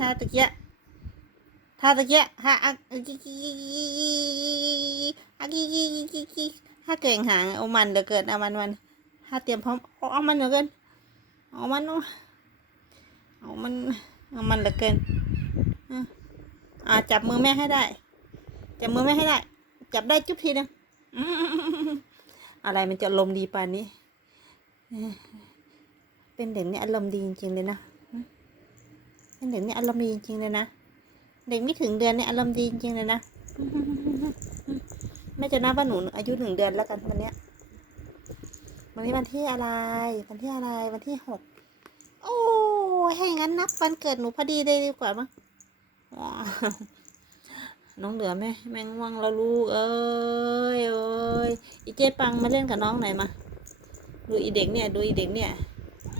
ท่าตะเกียะท่าตะเกียะท่าอักกิกิอักกิกิกิกิถ้าเก่งหางเอามันเดี๋ยวเกิดเอามันมันถ้าเตรียมพร้อมเอามันเดี๋ยวเกินเอามันเอามันเอามันเดี๋ยวเกินอ่าจับมือแม่ให้ได้ จับมือแม่ให้ได้ จับได้จุ๊บทีนึงอะไรมันจะลมดีปานนี้ เป็นเด็กนี่อารมณ์ดีจริงๆเลยนะ เด็กนี่อารมณ์ดีจริงๆเลยนะ เด็กไม่ถึงเดือนเนี่ยอารมณ์ดีจริงๆเลยนะ แม่จะนับว่าหนูอายุหนึ่งเดือนแล้วกันวันเนี้ยวันนี้วันที่อะไร วันที่อะไร วันที่หก โอ้ยให้งั้นนับวันเกิดหนูพอดีเลยดีกว่ามั้งน้องเหลือไหมแมงว่างแล้วลูก เอ้ยเอ้ยอีเจ๊ปังมาเล่นกับน้องไหนมา ดูอีเด็กเนี่ย ดูอีเด็กเนี่ย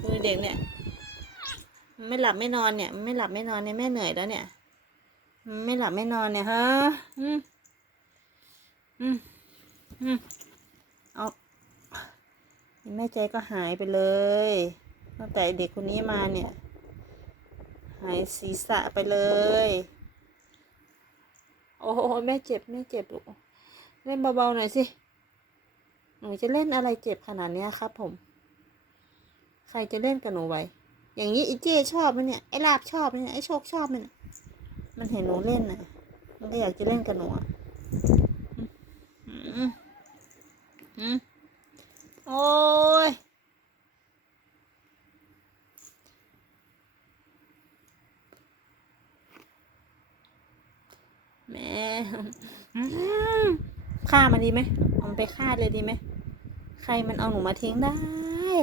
ดูอีเด็กเนี่ย ไม่หลับไม่นอนเนี่ย ไม่หลับไม่นอนเนี่ยแม่เหนื่อยแล้วเนี่ย ไม่หลับไม่นอนเนี่ยฮะ อืม อืม อืม เอาแม่ใจก็หายไปเลย ตั้งแต่เด็กคนนี้มาเนี่ย หายศีรษะไปเลย โอ้โหแม่เจ็บแม่เจ็บลูก เล่นเบาๆหน่อยสิ หนูจะเล่นอะไรเจ็บขนาดเนี้ยครับผม ใครจะเล่นกับหนูไว้ อย่างนี้อีเจ้ชอบไหมเนี่ยไอ้ลาบชอบไหมเนี่ยไอ้โชคชอบไหมเนี่ยมันเห็นหนูเล่นน่ะมันก็อยากจะเล่นกับหนูอะอืมอืมอืมโอ้ยแม่ฆ่ามันดีไหมเอาไปฆ่าเลยดีไหม ใครมันเอาหนูมาทิ้งได้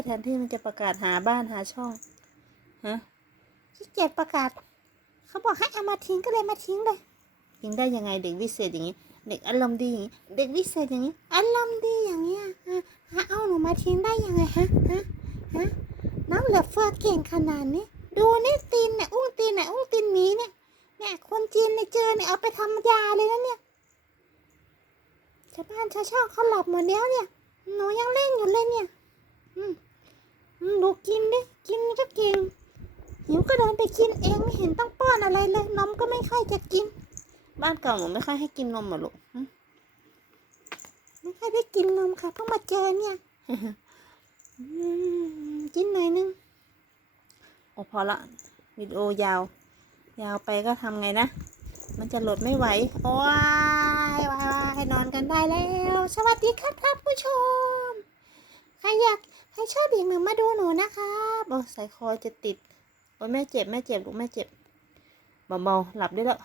แทนที่มันจะประกาศหาบ้านหาช่อง ฮะขี้เกียจประกาศ เขาบอกให้เอามาทิ้งก็เลยมาทิ้งเลยทิ้งได้ยังไงเด็กวิเศษอย่างนี้ เด็กอารมณ์ดีอย่างนี้เด็กวิเศษอย่างนี้อารมณ์ดีอย่างเงี้ยฮะเอาหนูมาทิ้งได้ยังไงฮะฮะฮะน้องเหลือเฟือเก่งขนาดนี้ดูนี่ตีนเนี่ยอุ้งตีนเนี่ยอุ้งตีนหมีเนี่ยเนี่ยคนจีนเนี่ยเจอเนี่ยเอาไปทำยาเลยนะเนี่ยชาวบ้านชาวช่องเขาหลับหมดแล้วเนี่ยหนูยังเล่นอยู่เลยเนี่ย อืมดูกินดิกินก็เก่ง ก็เดินไปกินเองไม่เห็นต้องป้อนอะไรเลยนมก็ไม่ค่อยจะกิน บ้านเก่าหนูไม่ค่อยให้กินนมหรอลูกหึไม่ค่อยได้กินนมค่ะเพิ่งมาเจอเนี่ยอืมกินหน่อยนึงโอ้พอละวิดีโอยาว ยาวไปก็ทำไงนะ มันจะโหลดไม่ไหว โอ้ยวายวายนอนกันได้แล้ว สวัสดีครับท่านผู้ชม ใครอยากใครชอบเด็กหนึ่งมาดูหนูนะครับโอ้สายคอจะติด โอ้ยแม่เจ็บแม่เจ็บลูกแม่เจ็บเบาๆหลับได้แล้ว